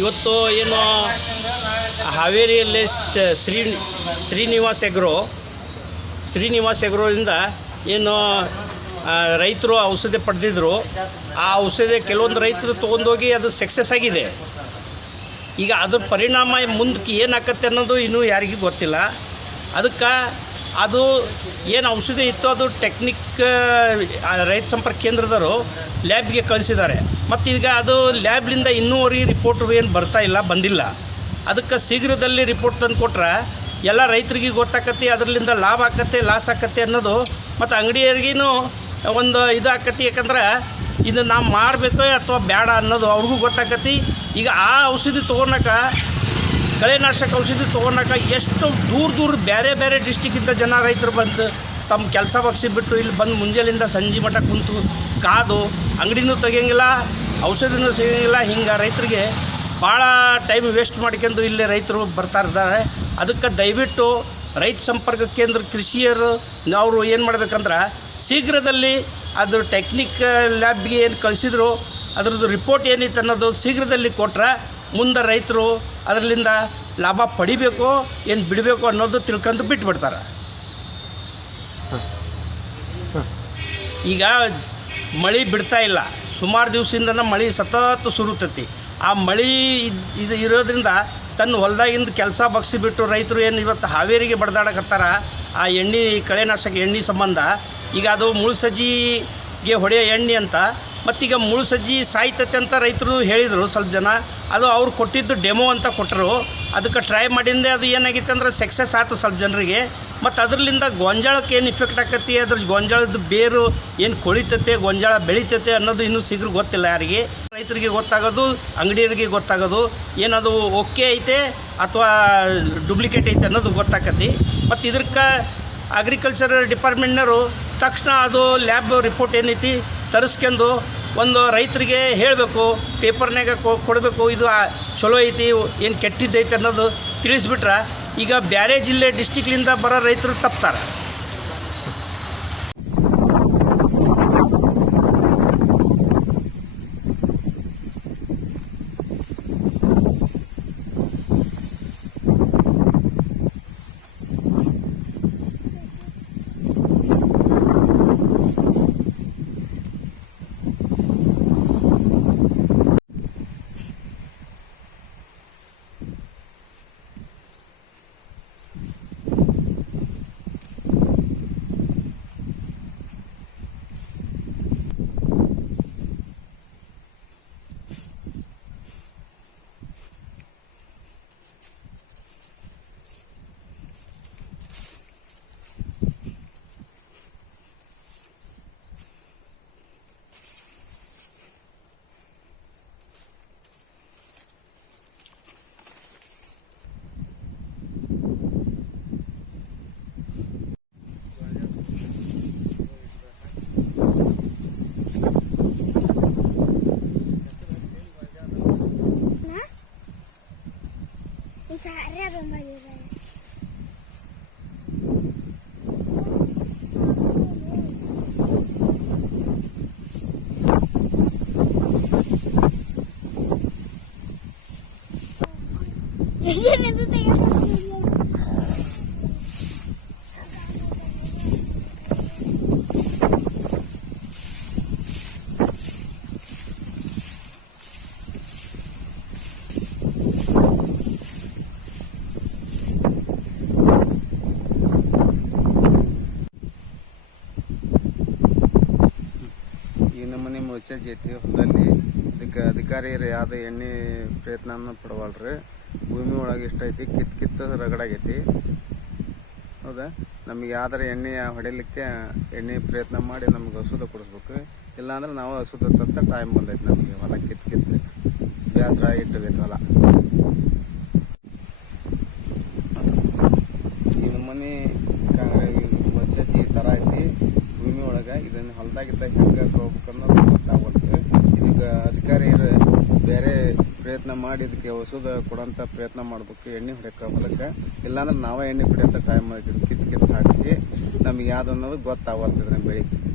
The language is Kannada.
ಇವತ್ತು ಏನು ಹಾವೇರಿಯಲ್ಲಿ ಶ್ರೀನಿವಾಸ್ ಎಗ್ರೋದಿಂದ ಏನು ರೈತರು ಔಷಧಿ ಪಡೆದಿದ್ರು. ಆ ಔಷಧಿ ಕೆಲವೊಂದು ರೈತರು ತೊಗೊಂಡೋಗಿ ಅದು ಸಕ್ಸಸ್ ಆಗಿದೆ. ಈಗ ಅದ್ರ ಪರಿಣಾಮ ಮುಂದಕ್ಕೆ ಏನಾಗತ್ತೆ ಅನ್ನೋದು ಇನ್ನೂ ಯಾರಿಗೂ ಗೊತ್ತಿಲ್ಲ. ಅದಕ್ಕೆ ಅದು ಏನು ಔಷಧಿ ಇತ್ತು ಅದು ಟೆಕ್ನಿಕ್ ರೈತ ಸಂಪರ್ಕ ಕೇಂದ್ರದವರು ಲ್ಯಾಬ್ಗೆ ಕಳಿಸಿದ್ದಾರೆ. ಮತ್ತು ಈಗ ಅದು ಲ್ಯಾಬ್ಲಿಂದ ಇನ್ನೂವರೆಗೆ ರಿಪೋರ್ಟ್ ಏನು ಬಂದಿಲ್ಲ. ಅದಕ್ಕೆ ಶೀಘ್ರದಲ್ಲಿ ರಿಪೋರ್ಟ್ ತಂದು ಕೊಟ್ರೆ ಎಲ್ಲ ರೈತರಿಗೆ ಗೊತ್ತಾಕತಿ, ಅದರಿಂದ ಲಾಭ ಆಕತ್ತೆ ಲಾಸ್ ಆಕತ್ತೆ ಅನ್ನೋದು, ಮತ್ತು ಅಂಗಡಿಯರಿಗೂ ಒಂದು ಇದು ಆಕತಿ. ಯಾಕಂದ್ರೆ ಇದು ನಾವು ಮಾಡಬೇಕು ಅಥವಾ ಬೇಡ ಅನ್ನೋದು ಅವ್ರಿಗೂ ಗೊತ್ತಾಕತಿ. ಈಗ ಆ ಔಷಧಿ ತೊಗೊಳಕ, ಕಳೆನಾಶಕ ಔಷಧಿ ತೊಗೊಳಕ ಎಷ್ಟು ದೂರ ಬೇರೆ ಡಿಸ್ಟಿಕ್ಕಿಂದ ಜನ ರೈತರು ಬಂದು ತಮ್ಮ ಕೆಲಸ ಬಗ್ಸಿಬಿಟ್ಟು ಇಲ್ಲಿ ಬಂದು ಮುಂಜಾನೆಯಿಂದ ಸಂಜೆ ಮಟ್ಟ ಕುಂತು ಕಾದು ಅಂಗಡಿನೂ ತೆಗಿಯಂಗಿಲ್ಲ, ಔಷಧಿನೂ ಸಿಗೋಂಗಿಲ್ಲ. ಹಿಂಗೆ ರೈತರಿಗೆ ಭಾಳ ಟೈಮ್ ವೇಸ್ಟ್ ಮಾಡ್ಕೊಂಡು ಇಲ್ಲಿ ರೈತರು ಬರ್ತಾಯಿದ್ದಾರೆ. ಅದಕ್ಕೆ ದಯವಿಟ್ಟು ರೈತ ಸಂಪರ್ಕ ಕೇಂದ್ರ ಕೃಷಿಯರು ಅವರು ಏನು ಮಾಡಬೇಕಂದ್ರೆ ಶೀಘ್ರದಲ್ಲಿ ಅದು ಟೆಕ್ನಿಕ್ ಲ್ಯಾಬ್ಗೆ ಏನು ಕಳಿಸಿದ್ರು ಅದರದ್ದು ರಿಪೋರ್ಟ್ ಏನಿತ್ತು ಅನ್ನೋದು ಶೀಘ್ರದಲ್ಲಿ ಕೊಟ್ಟರೆ ಮುಂದೆ ರೈತರು ಅದರಲ್ಲಿಂದ ಲಾಭ ಪಡಿಬೇಕು ಏನು ಬಿಡಬೇಕು ಅನ್ನೋದು ತಿಳ್ಕೊಂಡು ಬಿಟ್ಬಿಡ್ತಾರೆ. ಈಗ ಮಳೆ ಬಿಡ್ತಾ ಇಲ್ಲ, ಸುಮಾರು ದಿವಸದಿಂದ ಮಳೆ ಸತತ ಸುರುತ್ತೈತಿ. ಆ ಮಳೆ ಇದು ಇರೋದ್ರಿಂದ ತನ್ನ ಹೊಲದಾಗಿಂದ ಕೆಲಸ ಬಗ್ಸಿಬಿಟ್ಟು ರೈತರು ಏನು ಇವತ್ತು ಹಾವೇರಿಗೆ ಬಡ್ದಾಡಕತ್ತಾರ ಆ ಕಳೆನಾಶಕ ಎಣ್ಣೆ ಸಂಬಂಧ. ಈಗ ಅದು ಮುಳ್ಳುಸಜ್ಜಿಗೆ ಹೊಡೆಯೋ ಎಣ್ಣೆ ಅಂತ, ಮತ್ತೀಗ ಮುಳ್ಳುಸಜ್ಜಿ ಸಾಯ್ತೈತೆ ಅಂತ ರೈತರು ಹೇಳಿದರು ಸ್ವಲ್ಪ ಜನ. ಅದು ಅವ್ರು ಕೊಟ್ಟಿದ್ದು ಡೆಮೋ ಅಂತ ಕೊಟ್ಟರು. ಅದಕ್ಕೆ ಟ್ರೈ ಮಾಡಿಂದೆ ಅದು ಏನಾಗಿತ್ತು ಅಂದ್ರೆ ಸಕ್ಸಸ್ ಆಯ್ತು ಸ್ವಲ್ಪ ಜನರಿಗೆ. ಮತ್ತು ಅದರಿಂದ ಗೊಂಜಾಳಕ್ಕೆ ಏನು ಇಫೆಕ್ಟ್ ಆಕತಿ, ಅದ್ರ ಗೊಂಜಾಳದ ಬೇರು ಏನು ಕೊಳಿತೈತೆ, ಗೊಂಜಾಳ ಬೆಳೀತೈತೆ ಅನ್ನೋದು ಇನ್ನೂ ಶೀಘ್ರ ಗೊತ್ತಿಲ್ಲ ಯಾರಿಗೆ. ರೈತರಿಗೆ ಗೊತ್ತಾಗೋದು, ಅಂಗಡಿಯರಿಗೆ ಗೊತ್ತಾಗೋದು ಏನದು ಓಕೆ ಐತೆ ಅಥವಾ ಡೂಪ್ಲಿಕೇಟ್ ಐತೆ ಅನ್ನೋದು ಗೊತ್ತಾಕತಿ. ಮತ್ತು ಇದಕ್ಕೆ ಅಗ್ರಿಕಲ್ಚರ್ ಡಿಪಾರ್ಟ್ಮೆಂಟ್ನವರು ತಕ್ಷಣ ಅದು ಲ್ಯಾಬ್ ರಿಪೋರ್ಟ್ ಏನೈತಿ ತರಿಸ್ಕೊಂಡು ಒಂದು ರೈತರಿಗೆ ಹೇಳಬೇಕು, ಪೇಪರ್ನಾಗ ಕೊಡಬೇಕು, ಇದು ಚಲೋ ಐತಿ ಏನು ಕೆಟ್ಟಿದ್ದೈತೆ ಅನ್ನೋದು ತಿಳಿಸ್ಬಿಟ್ರೆ ಈಗ ಬೇರೆ ಜಿಲ್ಲೆ ಡಿಸ್ಟಿಕ್ಲಿಂದ ಬರೋ ರೈತರು ತಪ್ತಾರೆ. ಮುಚ್ಚಜ್ಜಿ ಐತಿ ಹೊಲದಲ್ಲಿ. ಇದಕ್ಕೆ ಅಧಿಕಾರಿಯರು ಯಾವುದೇ ಎಣ್ಣೆ ಪ್ರಯತ್ನ ಪಡವಲ್ರಿ. ಭೂಮಿ ಒಳಗೆ ಇಷ್ಟ ಐತಿ, ಕಿತ್ತು ರಗಡಾಗೈತಿ. ಹೌದಾ, ನಮಗೆ ಯಾವ್ದಾರ ಎಣ್ಣೆ ಹೊಡಿಲಿಕ್ಕೆ ಎಣ್ಣೆ ಪ್ರಯತ್ನ ಮಾಡಿ ನಮ್ಗೆ ಔಷಧ ಕೊಡಿಸ್ಬೇಕು. ಇಲ್ಲಾಂದ್ರೆ ನಾವು ಔಷಧ ತತ್ತ ಟೈಮ್ ಬಂದೈತಿ ನಮಗೆ. ಹೊಲ ಕಿತ್ತು ಬ್ಯಾಸ್ರ ಇಟ್ಟಬೇಕು ಹೊಲ. ಈ ನಮ್ಮನೆ ಮುಚ್ಚಜ್ಜಿ ಈ ಥರ ಐತಿ ಭೂಮಿ ಒಳಗೆ. ಇದನ್ನು ಹೊಲದಾಗಿದ್ದ ಹೆಂಗೆ ಹೋಗ್ಬೇಕನ್ನೋದು ಗೊತ್ತಾಗುತ್ತೆ. ಇದಕ್ಕೆ ಅಧಿಕಾರಿಯರು ಬೇರೆ ಪ್ರಯತ್ನ ಮಾಡಿ ಇದಕ್ಕೆ ಔಷಧ ಕೊಡೋಂಥ ಪ್ರಯತ್ನ ಮಾಡ್ಬೇಕು, ಎಣ್ಣೆ ಹೊಡ್ಯಕ್ಕೆ ಹೊಲಕ್ಕೆ. ಇಲ್ಲಾಂದ್ರೆ ನಾವೇ ಎಣ್ಣೆ ಹೊಡಿಯೋಂಥ ಟೈಮ್ ಕಿತ್ತು ಹಾಕಿ ನಮಗೆ ಯಾವ್ದು ಅನ್ನೋದು ಗೊತ್ತಾಗುತ್ತೆ ಬೆಳಿಗ್ಗೆ.